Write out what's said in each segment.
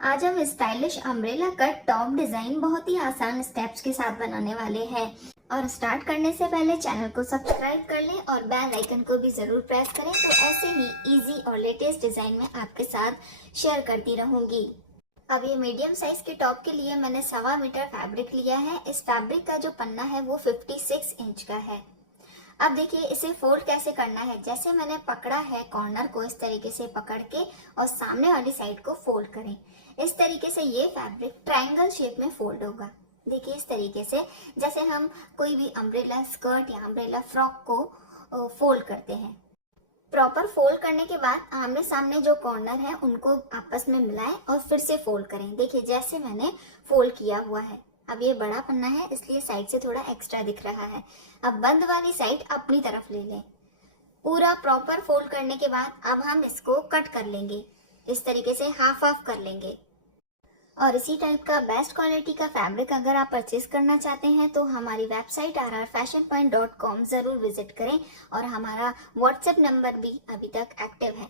आज हम stylish umbrella cut top design बहुत ही आसान स्टेप्स के साथ बनाने वाले हैं। और स्टार्ट करने से पहले चैनल को सब्सक्राइब कर लें और बेल आइकन को भी जरूर प्रेस करें, तो ऐसे ही इजी और लेटेस्ट डिजाइन में आपके साथ शेयर करती रहूंगी। अब ये मीडियम साइज के टॉप के लिए मैंने 1.25 मीटर फैब्रिक लिया है। इस फैब्रिक का जो पन्ना है वो 56 इंच का है। अब देखिए इसे फोल्ड कैसे करना है। जैसे मैंने पकड़ा है कॉर्नर को, इस तरीके से पकड़ के और सामने वाली साइड को फोल्ड करें। इस तरीके से ये फैब्रिक ट्रायंगल शेप में फोल्ड होगा। देखिए इस तरीके से, जैसे हम कोई भी अम्ब्रेला स्कर्ट या अम्ब्रेला फ्रॉक को फोल्ड करते हैं। प्रॉपर फोल्ड करने के बाद आमने सामने जो कॉर्नर है उनको आपस में मिलाएं और फिर से फोल्ड करें। देखिए जैसे मैंने फोल्ड किया हुआ है। अब ये बड़ा पन्ना है इसलिए साइड से थोड़ा एक्स्ट्रा दिख रहा है। अब बंद वाली साइड अपनी तरफ ले लें। पूरा प्रॉपर फोल्ड करने के बाद अब हम इसको कट कर लेंगे। इस तरीके से हाफ हाफ कर लेंगे। और इसी टाइप का बेस्ट क्वालिटी का फैब्रिक अगर आप परचेज करना चाहते हैं तो हमारी वेबसाइट rrfashionpoint.com जरूर विजिट करें। और हमारा व्हाट्सएप नंबर भी अभी तक एक्टिव है।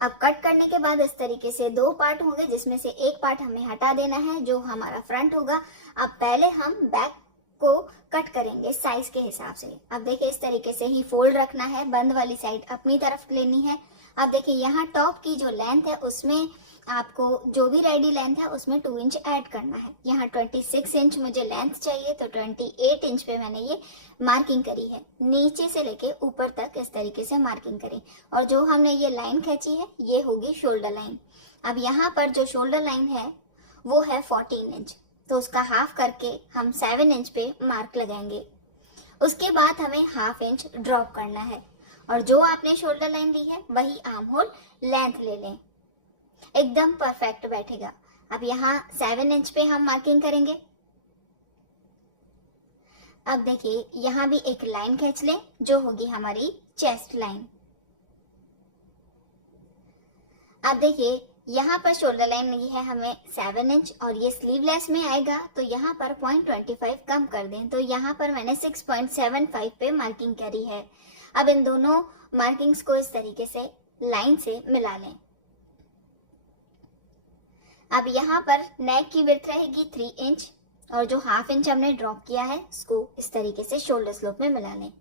अब कट करने के बाद इस तरीके से 2 पार्ट होंगे, जिसमें से एक पार्ट हमें हटा देना है जो हमारा फ्रंट होगा। अब पहले हम बैक को कट करेंगे साइज के हिसाब से। अब देखिए इस तरीके से ही फोल्ड रखना है, बंद वाली साइड अपनी तरफ लेनी है। अब देखिए यहाँ टॉप की जो लेंथ है उसमें आपको जो भी रेडी लेंथ है उसमें 2 इंच ऐड करना है। यहाँ 26 इंच मुझे लेंथ चाहिए तो 28 इंच पे मैंने ये मार्किंग करी है। नीचे से लेके ऊपर तक इस तरीके से मार्किंग करी। और जो हमने ये लाइन खींची है ये होगी शोल्डर लाइन। अब यहाँ पर जो शोल्डर लाइन है वो है 14 इंच, तो उसका हाफ करके हम 7 इंच पे मार्क लगाएंगे। उसके बाद हमें हाफ इंच ड्रॉप करना है और जो आपने शोल्डर लाइन ली है वही आर्म होल लेंथ ले लें। एकदम परफेक्ट बैठेगा। अब यहाँ 7 इंच पे हम मार्किंग करेंगे। अब देखिए यहाँ भी एक लाइन खींच लें जो होगी हमारी चेस्ट लाइन। अब देखिए यहाँ पर शोल्डर लाइन लगी है हमें 7 इंच और ये स्लीवलेस में आएगा तो यहाँ पर 0.25 कम कर दें। तो यहाँ पर मैंने 6.75 पे मार्किंग करी है। अब इन दोनों मार्किंग्स को इस तरीके से लाइन से मिला लें। अब यहाँ पर नेक की विड्थ रहेगी 3 इंच और जो हाफ इंच हमने ड्रॉप किया है उसको इस तरीके से शोल्डर स्लोप में मिला लें।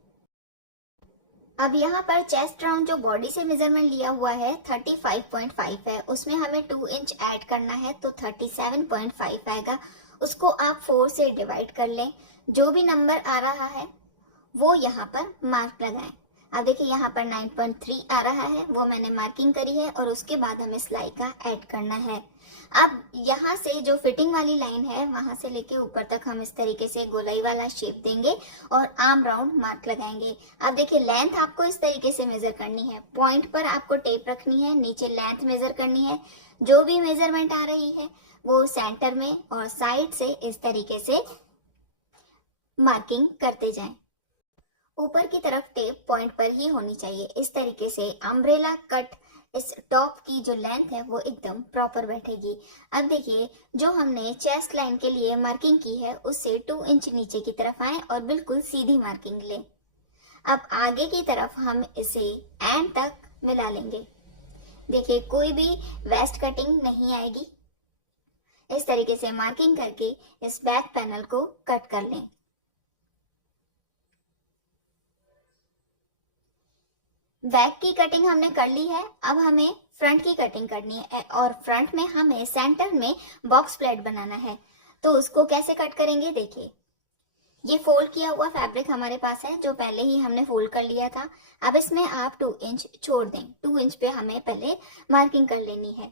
अब यहाँ पर चेस्ट राउंड जो बॉडी से मेजरमेंट लिया हुआ है 35.5 है, उसमें हमें 2 इंच ऐड करना है तो 37.5 आएगा। उसको आप 4 से डिवाइड कर लें। जो भी नंबर आ रहा है वो यहाँ पर मार्क लगाएं। अब देखिए यहाँ पर 9.3 आ रहा है, वो मैंने मार्किंग करी है और उसके बाद हमें सिलाई का ऐड करना है। अब यहाँ से जो फिटिंग वाली लाइन है वहां से लेके ऊपर तक हम इस तरीके से गोलाई वाला शेप देंगे और आर्म राउंड मार्क लगाएंगे। अब देखिए लेंथ आपको इस तरीके से मेजर करनी है। पॉइंट पर आपको टेप रखनी है, नीचे लेंथ मेजर करनी है। जो भी मेजरमेंट आ रही है वो सेंटर में और साइड से इस तरीके से मार्किंग करते जाएं। ऊपर की तरफ टेप पॉइंट पर ही होनी चाहिए। इस तरीके से अम्ब्रेला कट इस टॉप की जो लेंथ है वो एकदम प्रॉपर बैठेगी। अब देखिए जो हमने चेस्ट लाइन के लिए मार्किंग की है उससे 2 इंच नीचे की तरफ आए और बिल्कुल सीधी मार्किंग लें। अब आगे की तरफ हम इसे एंड तक मिला लेंगे। देखिए कोई भी वेस्ट कटिंग नहीं आएगी। इस तरीके से मार्किंग करके इस बैक पैनल को कट कर लें। बैक की कटिंग हमने कर ली है। अब हमें फ्रंट की कटिंग करनी है और फ्रंट में हमें सेंटर में बॉक्स प्लेट बनाना है। तो उसको कैसे कट करेंगे, देखिए ये फोल्ड किया हुआ फैब्रिक हमारे पास है जो पहले ही हमने फोल्ड कर लिया था। अब इसमें आप 2 इंच छोड़ दें। 2 इंच पे हमें पहले मार्किंग कर लेनी है।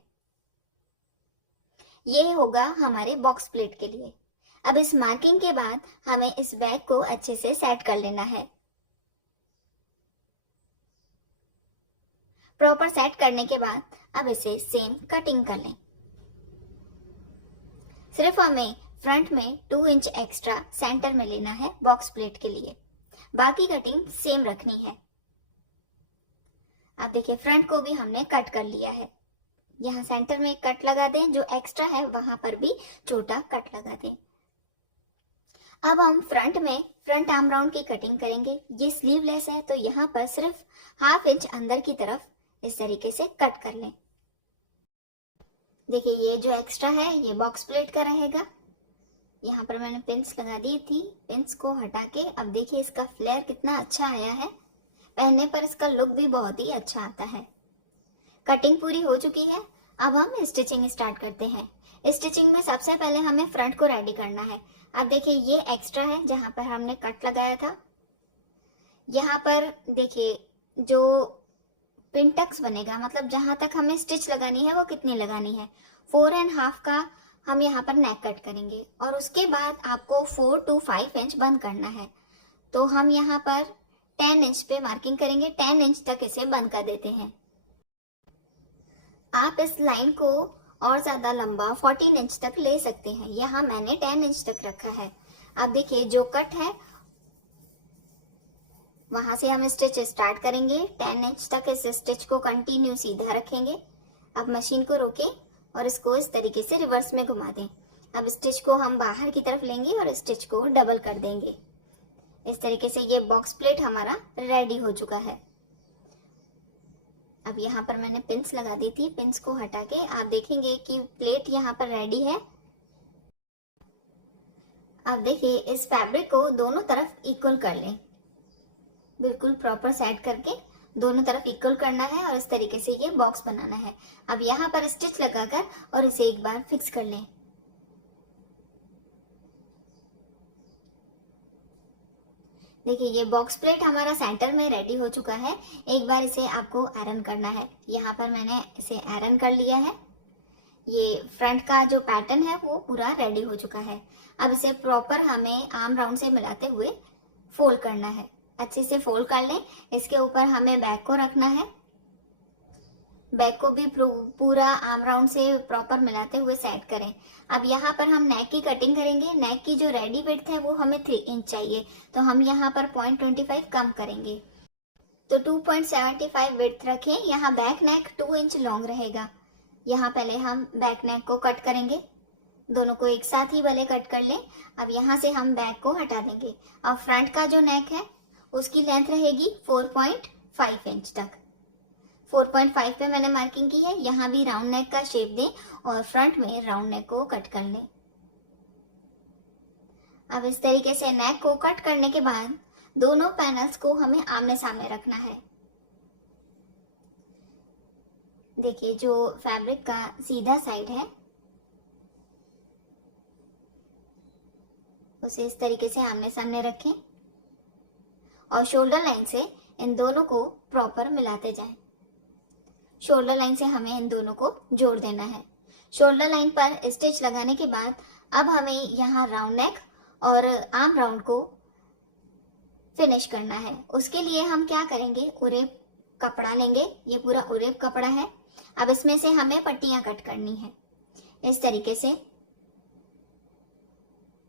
ये होगा हमारे बॉक्स प्लेट के लिए। अब इस मार्किंग के बाद हमें इस बैक को अच्छे से सेट कर लेना है। प्रॉपर सेट करने के बाद अब इसे सेम कटिंग कर लें। सिर्फ हमें फ्रंट में 2 इंच एक्स्ट्रा सेंटर में लेना है बॉक्स प्लेट के लिए, बाकी कटिंग सेम रखनी है। अब देखिए फ्रंट को भी हमने कट कर लिया है। यहाँ सेंटर में कट लगा दें, जो एक्स्ट्रा है वहां पर भी छोटा कट लगा दें। अब हम फ्रंट में फ्रंट आर्म राउंड की कटिंग करेंगे। ये स्लीवलेस है तो यहाँ पर सिर्फ हाफ इंच अंदर की तरफ इस तरीके से कट कर लें। देखिए ये जो एक्स्ट्रा है ये बॉक्स प्लेट का रहेगा। यहाँ पर मैंने पिंस लगा दी थी, पिंस को हटा के अब देखिए इसका फ्लेयर कितना अच्छा आया है। पहनने पर इसका लुक भी बहुत ही अच्छा आता है। कटिंग पूरी हो चुकी है। अब हम स्टिचिंग स्टार्ट करते हैं। स्टिचिंग में सबसे पहले हमें फ्रंट को रेडी करना है। अब देखिए ये एक्स्ट्रा है जहां पर हमने कट लगाया था। यहाँ पर देखिए जो पिंटक्स बनेगा, मतलब जहां तक हमें स्टिच लगानी है वो कितनी लगानी है, 4.5 का हम यहाँ पर नेक कट करेंगे और उसके बाद आपको 4 to 5 इंच बंद करना है। तो हम यहाँ पर 10 इंच पे मार्किंग करेंगे, 10 इंच तक इसे बंद कर देते हैं। आप इस लाइन को और ज्यादा लंबा 14 इंच तक ले सकते हैं। यहाँ मैंने 10 इंच तक रखा है। अब देखिए जो कट है वहां से हम स्टिच स्टार्ट करेंगे। 10 इंच तक इस स्टिच को कंटिन्यू सीधा रखेंगे। अब मशीन को रोकें और इसको इस तरीके से रिवर्स में घुमा दें। अब स्टिच को हम बाहर की तरफ लेंगे और स्टिच को डबल कर देंगे। इस तरीके से ये बॉक्स प्लेट हमारा रेडी हो चुका है। अब यहाँ पर मैंने पिंस लगा दी थी, पिंस को हटा के आप देखेंगे कि प्लेट यहाँ पर रेडी है। अब देखिए इस फैब्रिक को दोनों तरफ इक्वल कर लें, बिल्कुल प्रॉपर सेट करके दोनों तरफ इक्वल करना है और इस तरीके से ये बॉक्स बनाना है। अब यहाँ पर स्टिच लगाकर और इसे एक बार फिक्स कर लें। देखिए ये बॉक्स प्लेट हमारा सेंटर में रेडी हो चुका है। एक बार इसे आपको आयरन करना है। यहाँ पर मैंने इसे आयरन कर लिया है। ये फ्रंट का जो पैटर्न है वो पूरा रेडी हो चुका है। अब इसे प्रॉपर हमें आर्म राउंड से मिलाते हुए फोल्ड करना है। अच्छे से फोल्ड कर लें। इसके ऊपर हमें बैक को रखना है। बैक को भी पूरा आर्म राउंड से प्रॉपर मिलाते हुए सेट करें। अब यहाँ पर हम नेक की कटिंग करेंगे। नेक की जो रेडी विड्थ है वो हमें 3 इंच चाहिए, तो हम यहाँ पर 0.25 कम करेंगे, तो 2.75 विड्थ रखें। यहाँ बैक नेक 2 इंच लॉन्ग रहेगा। यहाँ पहले हम बैक नेक को कट करेंगे। दोनों को एक साथ ही भले कट कर लें। अब यहाँ से हम बैक को हटा देंगे। अब फ्रंट का जो नेक है उसकी लेंथ रहेगी 4.5 इंच तक। 4.5 पे मैंने मार्किंग की है। यहाँ भी राउंड नेक का शेप दें और फ्रंट में राउंड नेक को कट कर लें। अब इस तरीके से नेक को कट करने के बाद दोनों पैनल्स को हमें आमने सामने रखना है। देखिए जो फैब्रिक का सीधा साइड है उसे इस तरीके से आमने सामने रखें और शोल्डर लाइन से इन दोनों को प्रॉपर मिलाते जाएं। शोल्डर लाइन से हमें इन दोनों को जोड़ देना है। शोल्डर लाइन पर स्टिच लगाने के बाद अब हमें यहाँ राउंड नेक और आर्म राउंड को फिनिश करना है। उसके लिए हम क्या करेंगे, उरेप कपड़ा लेंगे। ये पूरा उरेप कपड़ा है। अब इसमें से हमें पट्टियां कट करनी है। इस तरीके से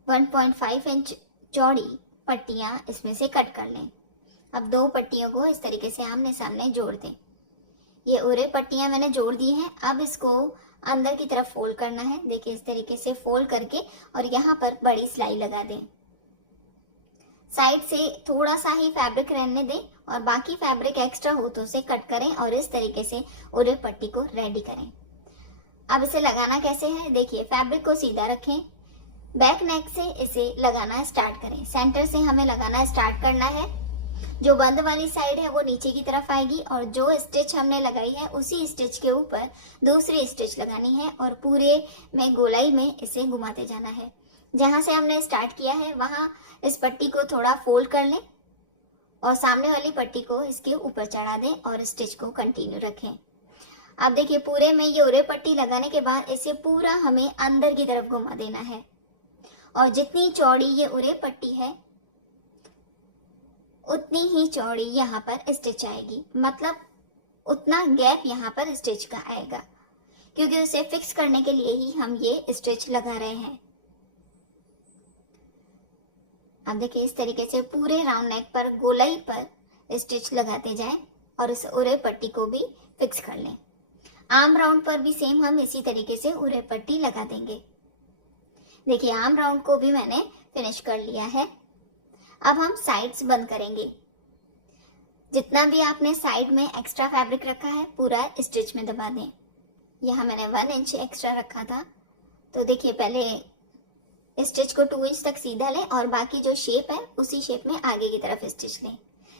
1.5 इंच चौड़ी पट्टियां इसमें से कट कर लें। अब 2 पट्टियों को इस तरीके से आमने सामने जोड़ दें। ये उरे पट्टियां मैंने जोड़ दी हैं। अब इसको अंदर की तरफ फोल्ड करना है। देखिए इस तरीके से फोल्ड करके और यहाँ पर बड़ी सिलाई लगा दें। साइड से थोड़ा सा ही फैब्रिक रहने दें और बाकी फैब्रिक एक्स्ट्रा हो तो उसे कट करें और इस तरीके से उरे पट्टी को रेडी करें। अब इसे लगाना कैसे है, देखिए फैब्रिक को सीधा रखें। बैक नेक से इसे लगाना स्टार्ट करें। सेंटर से हमें लगाना स्टार्ट करना है। जो बंद वाली साइड है वो नीचे की तरफ आएगी और जो स्टिच हमने लगाई है उसी स्टिच के ऊपर दूसरी स्टिच लगानी है और पूरे में गोलाई में इसे घुमाते जाना है। जहां से हमने स्टार्ट किया है वहां इस पट्टी को थोड़ा फोल्ड कर लें और सामने वाली पट्टी को इसके ऊपर चढ़ा दें और स्टिच को कंटिन्यू रखें। अब देखिए पूरे में ये उरे पट्टी लगाने के बाद इसे पूरा हमें अंदर की तरफ घुमा देना है और जितनी चौड़ी ये उरे पट्टी है उतनी ही चौड़ी यहाँ पर स्टिच आएगी, मतलब उतना गैप यहाँ पर स्टिच का आएगा, क्योंकि उसे फिक्स करने के लिए ही हम ये स्टिच लगा रहे हैं। अब देखिए इस तरीके से पूरे राउंड नेक पर गोलाई पर स्टिच लगाते जाएं और इस उरे पट्टी को भी फिक्स कर लें। आर्म राउंड पर भी सेम हम इसी तरीके से उरे पट्टी लगा देंगे। देखिए आर्म राउंड को भी मैंने फिनिश कर लिया है। अब हम साइड्स बंद करेंगे। जितना भी आपने साइड में एक्स्ट्रा फैब्रिक रखा है पूरा स्टिच में दबा दें। यहाँ मैंने 1 इंच एक्स्ट्रा रखा था। तो देखिए पहले स्टिच को 2 इंच तक सीधा लें और बाकी जो शेप है उसी शेप में आगे की तरफ स्टिच लें।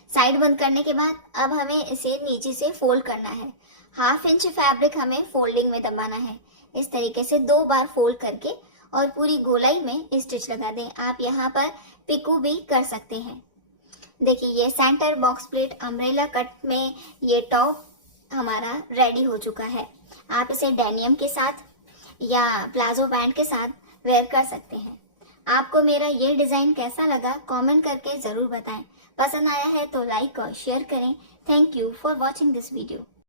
साइड बंद करने के बाद अब हमें इसे नीचे से फोल्ड करना है। 1/2 इंच फैब्रिक हमें फोल्डिंग में दबाना है। इस तरीके से 2 बार फोल्ड करके और पूरी गोलाई में स्टिच लगा दें। आप यहाँ पर पिको भी कर सकते हैं। देखिए ये centre box plate umbrella cut में ये टॉप हमारा रेडी हो चुका है। आप इसे डेनियम के साथ या प्लाजो पैंट के साथ वेयर कर सकते हैं। आपको मेरा ये डिजाइन कैसा लगा कमेंट करके जरूर बताएं। पसंद आया है तो लाइक और शेयर करें। Thank you for watching this video.